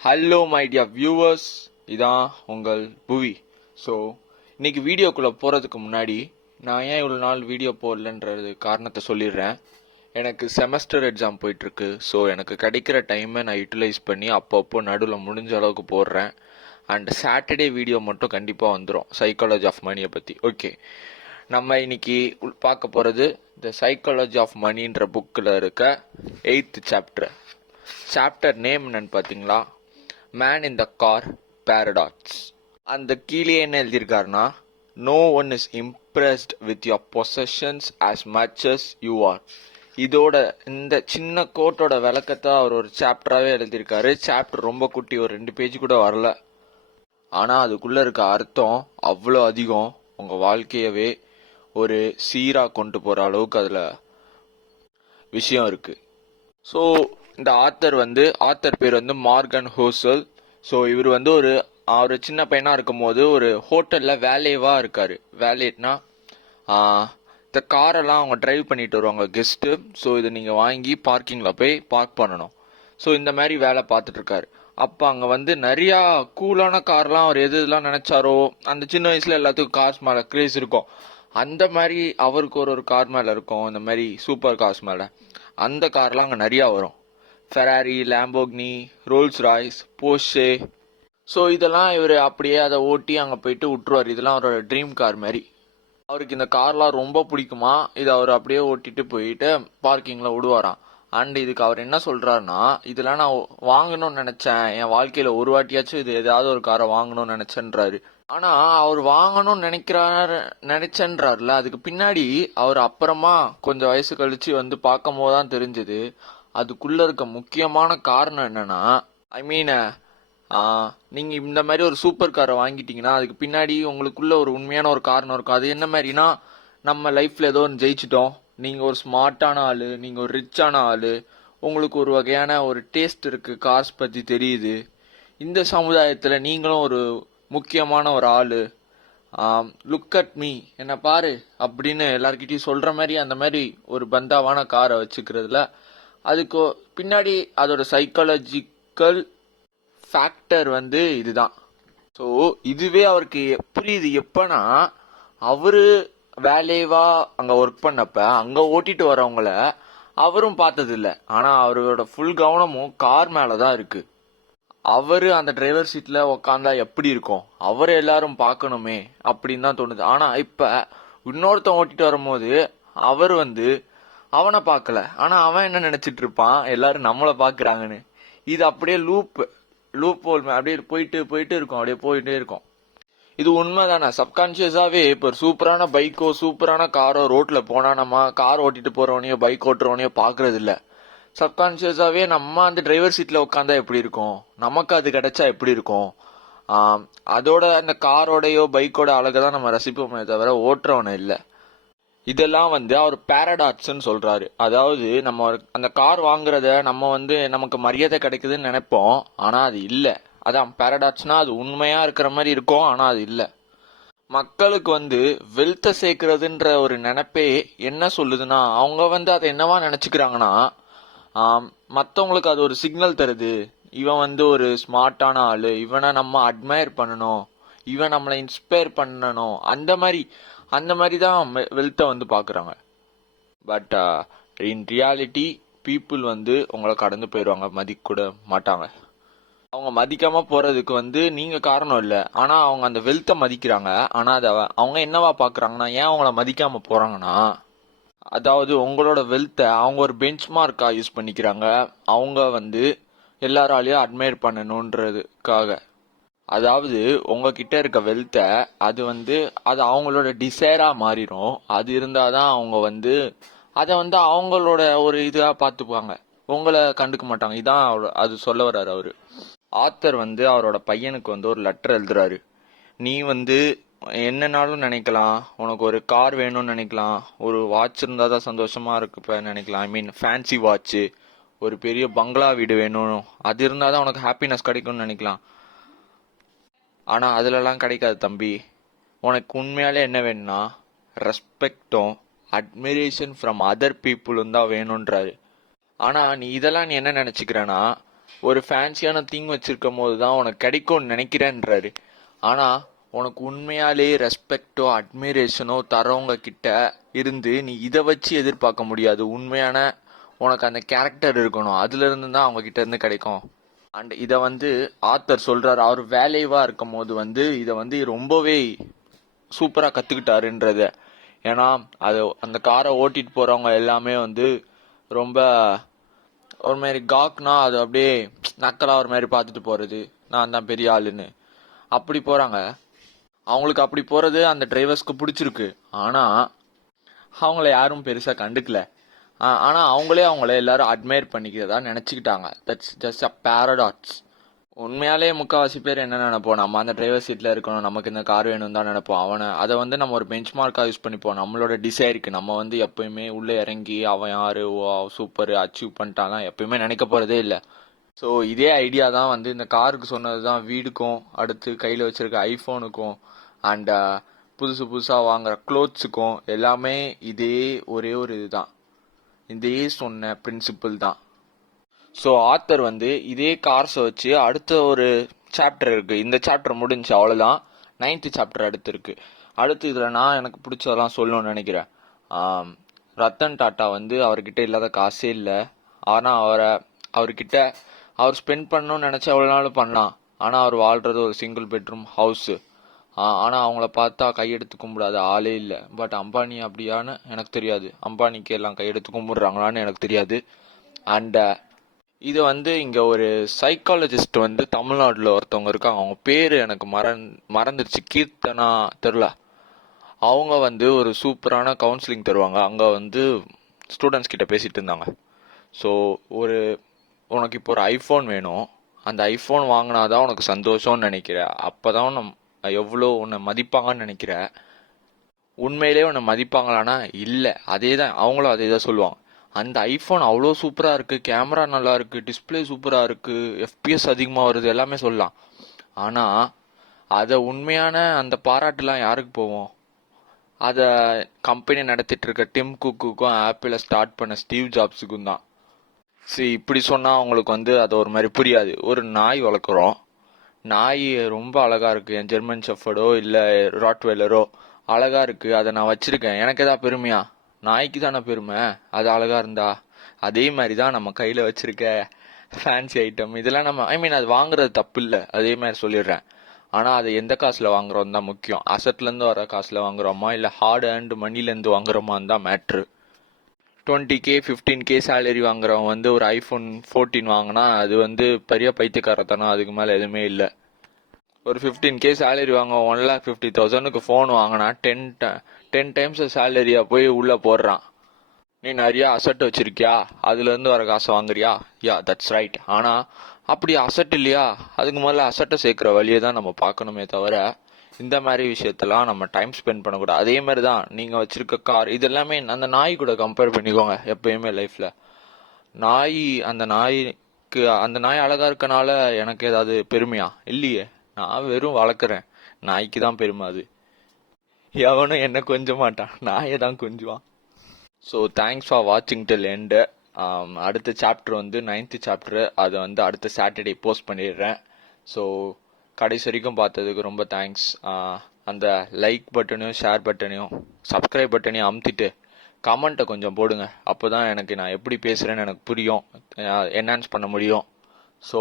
Hello my dear viewers, இதான் உங்கள் புவி. ஸோ இன்னைக்கு வீடியோக்குள்ளே போகிறதுக்கு முன்னாடி நான் ஏன் இவ்வளோ நாள் வீடியோ போடலன்றது காரணத்தை சொல்லிடுறேன். எனக்கு செமஸ்டர் எக்ஸாம் போயிட்டுருக்கு. ஸோ எனக்கு கிடைக்கிற டைமை நான் யூட்டிலைஸ் பண்ணி அப்பப்போ நடுவில் முடிஞ்ச அளவுக்கு போடுறேன். அண்ட் சாட்டர்டே வீடியோ மட்டும் கண்டிப்பாக வந்துடும் சைக்காலஜி ஆஃப் மணியை பற்றி. ஓகே, நம்ம இன்னைக்கு பார்க்க போகிறது த சைக்காலஜி ஆஃப் மணின்ற புக்கில் இருக்க 8th சாப்டர் நேம் என்னன்னு பார்த்தீங்களா? Man in the car paradox. அந்த கீழே என்ன எழுதியிருக்காருன்னா, no one is impressed with your possessions as much as you are. இதோட இந்த சின்ன கோட்டோட விளக்கத்தை அவர் ஒரு சாப்டராகவே எழுதியிருக்காரு. சாப்டர் ரொம்ப குட்டி, ஒரு 2 பேஜ் கூட வரல. ஆனால் அதுக்குள்ளே இருக்க அர்த்தம் அவ்வளோ அதிகம். உங்கள் வாழ்க்கையவே ஒரு சீராக கொண்டு போகிற அளவுக்கு அதில் விஷயம் இருக்குது. ஸோ இந்த ஆத்தர் பேர் வந்து மார்கன் ஹோசல். ஸோ இவர் வந்து ஒரு சின்ன பையனாக இருக்கும் போது ஒரு ஹோட்டலில் வேலைவாக இருக்கார். வேலைட்னா இந்த காரெல்லாம் அவங்க டிரைவ் பண்ணிட்டு வருவாங்க கெஸ்ட்டு. ஸோ இதை நீங்கள் வாங்கி பார்க்கிங்கில் போய் பார்க் பண்ணணும். ஸோ இந்த மாதிரி வேலை பார்த்துட்டு இருக்காரு. அப்போ அங்கே வந்து நிறையா கூலான கார்லாம் அவர் எதுலாம் நினச்சாரோ, அந்த சின்ன வயசில் எல்லாத்துக்கும் கார்ஸ் மேலே கிரேஸ் இருக்கும். அந்த மாதிரி அவருக்கு ஒரு கார் மேலே இருக்கும், இந்த மாதிரி சூப்பர் கார்ஸ் மேலே. அந்த கார்லாம் அங்கே நிறையா வரும். Ferrari, Lamborghini, Rolls Royce, Porsche. So இதெல்லாம் இவர் அப்படியே அதை ஓட்டி அங்கே போயிட்டு விட்டுருவார். இதெல்லாம் அவரோட ட்ரீம் கார் மாதிரி. அவருக்கு இந்த கார்லாம் ரொம்ப பிடிக்குமா, இதை அவர் அப்படியே ஓட்டிட்டு போயிட்டு பார்க்கிங்கில் விடுவாராம். அண்ட் இதுக்கு அவர் என்ன சொல்கிறாருன்னா, இதெல்லாம் நான் வாங்கணும்னு நினச்சேன், என் வாழ்க்கையில் ஒரு வாட்டியாச்சும் இது ஏதாவது ஒரு காரை வாங்கணும்னு நினச்சேன்றாரு. ஆனால் அவர் வாங்கணும்னு நினைச்சேன்றாருல, அதுக்கு பின்னாடி அவர் அப்புறமா கொஞ்சம் வயசு கழிச்சு வந்து பார்க்கும் போது தான் தெரிஞ்சது அதுக்குள்ள இருக்க முக்கியமான காரணம் என்னன்னா, ஐ மீன் நீங்க இந்த மாதிரி ஒரு சூப்பர் காரை வாங்கிட்டீங்கன்னா அதுக்கு பின்னாடி உங்களுக்குள்ள ஒரு உண்மையான ஒரு காரணம் இருக்கும். அது என்ன மாதிரினா, நம்ம லைஃப்ல ஏதோ ஒன்று ஜெயிச்சிட்டோம், நீங்க ஒரு ஸ்மார்ட்டான ஆளு, நீங்க ஒரு ரிச்சான ஆளு, உங்களுக்கு ஒரு வகையான ஒரு டேஸ்ட் இருக்கு, கார்ஸ் பத்தி தெரியுது, இந்த சமுதாயத்துல நீங்களும் ஒரு முக்கியமான ஒரு ஆளு, லுக் அட் மீ, என்ன பாரு அப்படின்னு எல்லார்கிட்டயும் சொல்ற மாதிரி அந்த மாதிரி ஒரு பந்தாவான காரை வச்சுக்கிறதுல அதுக்கு பின்னாடி அதோட சைக்காலஜிக்கல் ஃபேக்டர் வந்து இதுதான். ஸோ இதுவே அவருக்கு புரியுது எப்பனா, அவரு வேலைவா அங்க ஒர்க் பண்ணப்ப அங்க ஓட்டிட்டு வரவங்கள அவரும் பார்த்தது இல்லை. ஆனா அவரோட ஃபுல் கவனமும் கார் மேலதான் இருக்கு. அவரு அந்த டிரைவர் சீட்ல உக்காந்தா எப்படி இருக்கும், அவரை எல்லாரும் பார்க்கணுமே அப்படின்னு தான் தோணுது. ஆனா இப்ப இன்னொருத்தன் ஓட்டிட்டு வரும்போது அவர் வந்து அவனை பார்க்கல, ஆனா அவன் என்ன நினைச்சிட்டு இருப்பான், எல்லாரும் நம்மளை பாக்குறாங்கன்னு. இது அப்படியே லூப் ஹோல் அப்படியே போயிட்டு இருக்கும், அப்படியே போயிட்டே இருக்கும். இது உண்மைதானே? சப்கான்சியஸாவே இப்ப சூப்பரான பைக்கோ சூப்பரான காரோ ரோட்ல போனா நம்ம கார் ஓட்டிட்டு போறவனையோ பைக் ஓட்டுறவனையோ பாக்குறது இல்ல. சப்கான்சியஸாவே நம்ம அந்த டிரைவர் சீட்ல உட்காந்தா எப்படி இருக்கும், நமக்கு அது கிடைச்சா எப்படி இருக்கும், அதோட அந்த காரோடையோ பைக்கோட அழகதான் நம்ம ரசிப்போமே தவிர ஓட்டுறவனை இல்லை. இதெல்லாம் வந்து அவர் பேரடாக்ஸ்ன்னு சொல்றாரு. அதாவது நம்ம அந்த கார் வாங்குறத நம்ம வந்து நமக்கு மரியாதை கிடைக்குதுன்னு நினைப்போம், ஆனா அது இல்லை. அதான் பேரடாக்ஸ்னா, அது உண்மையா இருக்கிற மாதிரி இருக்கும், ஆனா அது இல்லை. மக்களுக்கு வந்து வெல்த்தை சேர்க்கறதுன்ற ஒரு நினைப்பே என்ன சொல்லுதுன்னா, அவங்க வந்து அதை என்னவா நினைச்சுக்கிறாங்கன்னா, மற்றவங்களுக்கு அது ஒரு சிக்னல் தருது, இவன் வந்து ஒரு ஸ்மார்ட்டான ஆளு, இவனை நம்ம அட்மையர் பண்ணணும், இவன் நம்மளை இன்ஸ்பயர் பண்ணணும், அந்த மாதிரி தான் வெல்த்தை வந்து பார்க்குறாங்க. பட் இன் ரியாலிட்டி பீப்புள் வந்து உங்களை கடந்து போயிடுவாங்க, மதிக்க கூட மாட்டாங்க. அவங்க மதிக்காம போறதுக்கு வந்து நீங்க காரணம் இல்லை, ஆனா அவங்க அந்த வெல்த்தை மதிக்கிறாங்க. ஆனா அதை அவங்க என்னவா பாக்குறாங்கன்னா, ஏன் அவங்கள மதிக்காம போறாங்கன்னா, அதாவது உங்களோட வெல்த்தை அவங்க ஒரு பெஞ்ச் மார்க்கா யூஸ் பண்ணிக்கிறாங்க. அவங்க வந்து எல்லாராலையும் அட்மையர் பண்ணணுன்றதுக்காக. அதாவது உங்ககிட்ட இருக்க வெல்த்தை அது அவங்களோட டிசைரா மாறிடும். அது இருந்தாதான் அவங்க வந்து அதை வந்து அவங்களோட ஒரு இதா பார்த்துப்பாங்க, உங்களை கண்டுக்க மாட்டாங்க. இதான் அது சொல்ல வர்றாரு அவரு. ஆத்தர் வந்து அவரோட பையனுக்கு வந்து ஒரு லெட்டர் எழுதுறாரு. நீ வந்து என்னன்னாலும் நினைக்கலாம், உனக்கு ஒரு கார் வேணும்னு நினைக்கலாம், ஒரு வாட்ச் இருந்தாதான் சந்தோஷமா இருக்கு நினைக்கலாம், ஐ மீன் ஃபேன்சி வாட்ச், ஒரு பெரிய பங்களா வீடு வேணும், அது இருந்தாதான் உனக்கு ஹாப்பினஸ் கிடைக்கும்னு நினைக்கலாம். ஆனா அதுலலாம் கிடைக்காது தம்பி. உனக்கு உண்மையாலே என்ன வேணும்னா ரெஸ்பெக்டும் அட்மிரேஷன் ஃப்ரம் அதர் பீப்புளும் தான் வேணும்ன்றாரு. ஆனா நீ இதெல்லாம் நீ என்ன நினைச்சுக்கிறனா, ஒரு ஃபேன்சியான திங் வச்சிருக்கும் போது தான் உனக்கு கிடைக்கும்னு நினைக்கிறேன்றாரு. ஆனால் உனக்கு உண்மையாலே ரெஸ்பெக்டோ அட்மிரேஷனோ தரவங்க கிட்ட இருந்து நீ இதை வச்சு எதிர்பார்க்க முடியாது. உண்மையான உனக்கு அந்த கேரக்டர் இருக்கணும், அதுலேருந்து தான் அவங்க கிட்ட இருந்து கிடைக்கும். அண்ட் இதை ஆத்தர் சொல்கிறார். அவர் வேலைவாக இருக்கும் போது இதை ரொம்பவே சூப்பராக கற்றுக்கிட்டாருன்றத. ஏன்னா அது அந்த காரை ஓட்டிட்டு போகிறவங்க எல்லாமே ரொம்ப ஒரு மாதிரி காக்னா அது அப்படியே நக்கலாக ஒரு மாதிரி பார்த்துட்டு போகிறது, நான் தான் பெரிய ஆளுன்னு அப்படி போகிறாங்க. அவங்களுக்கு அப்படி போகிறது அந்த டிரைவர்ஸ்க்கு பிடிச்சிருக்கு. ஆனால் அவங்கள யாரும் பெருசாக கண்டுக்கல. ஆனால் அவங்கள எல்லாரும் அட்மையர் பண்ணிக்கிறதா நினச்சிக்கிட்டாங்க. That's just a paradox. உண்மையாலே முக்கால்வாசி பேர் என்ன நினைப்போம், நம்ம அந்த டிரைவர் சீட்டில் இருக்கணும், நமக்கு இந்த கார் வேணும் தான் நினைப்போம். அதை நம்ம ஒரு பெஞ்ச் மார்க்காக யூஸ் பண்ணிப்போம். நம்மளோட டிசைருக்கு நம்ம எப்பயுமே உள்ளே இறங்கி அவன் யாரு சூப்பர் அச்சீவ் பண்ணிட்டாலாம் எப்பயுமே நினைக்க போகிறதே இல்லை. ஸோ இதே ஐடியா தான் இந்த காருக்கு சொன்னது தான் வீடுக்கும், அடுத்து கையில் வச்சிருக்க ஐஃபோனுக்கும், அண்ட் புதுசாக வாங்குற க்ளோத்ஸுக்கும் எல்லாமே இதே ஒரே ஒரு இதுதான், இதே சொன்ன பிரின்சிபிள் தான். ஸோ ஆத்தர் இதே கார்ஸை வச்சு அடுத்த ஒரு சாப்டர் இருக்குது. இந்த சாப்டர் முடிஞ்சு அவ்வளோதான். 9th சாப்டர் அடுத்து இருக்குது. அடுத்து இதில் நான் எனக்கு பிடிச்சதெல்லாம் சொல்லணும்னு நினைக்கிறேன். ரத்தன் டாட்டா அவர்கிட்ட இல்லாத காசே இல்லை. ஆனால் அவர்கிட்ட அவர் ஸ்பெண்ட் பண்ணணும்னு நினச்சா எவ்வளோ நாளும் பண்ணலாம். ஆனால் அவர் வாழ்கிறது ஒரு சிங்கிள் பெட்ரூம் ஹவுஸு. ஆனால் அவங்கள பார்த்தா கையெடுத்து கும்பிடாத ஆளே இல்லை. பட் அம்பானி அப்படியான்னு எனக்கு தெரியாது. அம்பானிக்கு எல்லாம் கையெடுத்து கும்பிடுறாங்களான்னு எனக்கு தெரியாது. அண்ட் இது இங்கே ஒரு சைக்காலஜிஸ்ட் தமிழ்நாட்டில் ஒருத்தவங்க இருக்காங்க. அவங்க பேர் எனக்கு மறந்துடுச்சு, கீர்த்தனா தெரில. அவங்க ஒரு சூப்பரான கவுன்சிலிங் தருவாங்க. அங்கே ஸ்டூடெண்ட்ஸ் கிட்ட பேசிகிட்டு இருந்தாங்க. ஸோ உனக்கு இப்போ ஒரு ஐஃபோன் வேணும், அந்த ஐஃபோன் வாங்கினாதான் உனக்கு சந்தோஷம்னு நினைக்கிற, அப்போ தான் எவ்வளோ உன்னை மதிப்பாங்கன்னு நினைக்கிற. உண்மையிலே உன்னை மதிப்பாங்களானா இல்லை. அவங்களும் அதே தான் சொல்லுவாங்க. அந்த ஐஃபோன் அவ்வளோ சூப்பராக இருக்குது, கேமரா நல்லா இருக்குது, டிஸ்பிளே சூப்பராக இருக்குது, எஃபிஎஸ் அதிகமாக வருது, எல்லாமே சொல்லலாம். ஆனால் அதை உண்மையான அந்த பாராட்டுலாம் யாருக்கு போவோம்? அதை கம்பெனி நடத்திட்டு இருக்க டிம் குக்குக்கும் ஆப்பிளை ஸ்டார்ட் பண்ண ஸ்டீவ் ஜாப்ஸுக்கும் தான். சரி, இப்படி சொன்னால் அவங்களுக்கு அது ஒரு மாதிரி புரியாது. ஒரு நாய் வளர்க்குறோம், நாய் ரொம்ப அழகாக இருக்குது, என் ஜெர்மன் ஷெஃபர்டோ இல்லை ராட்வெல்லரோ அழகாக இருக்குது, அதை நான் வச்சுருக்கேன், எனக்கு எதாவது பெருமையா? நாய்க்கு தானே பெருமை அது அழகாக இருந்தா. அதே மாதிரி தான் நம்ம கையில் வச்சுருக்க ஃபேன்சி ஐட்டம் இதெல்லாம் நம்ம அது வாங்குறது தப்பு இல்லை, அதே மாதிரி சொல்லிடுறேன். ஆனால் அது எந்த காசில் வாங்குறோம் தான் முக்கியம். அசட்லேருந்து வர காசில் வாங்குறோமா இல்லை ஹார்ட் ஏர்ன்டு மணிலேருந்து வாங்குறோமான்னு தான் மேட்ரு. 20K 15K சேலரி வாங்குறவன் ஒரு ஐஃபோன் 14 வாங்கினா அது பெரிய பைத்தியக்காரத்தனம், அதுக்கு மேலே எதுவுமே இல்லை. ஒரு 15K சேலரி வாங்க 1,50,000 ஃபோன் வாங்கினா 10 டைம்ஸ் சேலரியாக போய் உள்ளே போடுறான். நீ நிறையா அசட் வச்சிருக்கியா, அதுலேருந்து வர காசை வாங்குறியா? யா, தட்ஸ் ரைட். ஆனால் அப்படி அசட் இல்லையா, அதுக்கு முதல்ல அசட்டை சேர்க்குற வழியை தான் நம்ம பார்க்கணுமே தவிர இந்த மாதிரி விஷயத்தெல்லாம் நம்ம டைம் ஸ்பெண்ட் பண்ணக்கூடாது. அதே மாதிரி தான் நீங்கள் வச்சுருக்க கார் இதெல்லாமே அந்த நாய் கூட கம்பேர் பண்ணிக்கோங்க எப்பயுமே லைஃப்பில். அந்த நாய் அழகாக இருக்கனால எனக்கு ஏதாவது பெருமையா? இல்லையே. நான் வெறும் வளர்க்குறேன், நாய்க்கு தான் பெருமை. அது எவனும் என்ன கொஞ்ச மாட்டான், நாயை தான் கொஞ்சுவான். ஸோ தேங்க்ஸ் ஃபார் வாட்சிங் டில் எண்டு. அடுத்த சாப்டர் 9th சாப்டர், அதை அடுத்த சாட்டர்டே போஸ்ட் பண்ணிடுறேன். ஸோ கடைசி வரைக்கும் பார்த்ததுக்கு ரொம்ப தேங்க்ஸ். அந்த லைக் பட்டனையும் ஷேர் பட்டனையும் சப்ஸ்கிரைப் பட்டனையும் அமுத்திட்டு கமெண்ட்டை கொஞ்சம் போடுங்க. அப்போ தான் நான் எப்படி பேசுகிறேன்னு எனக்கு புரியும், என்ஹான்ஸ் பண்ண முடியும். ஸோ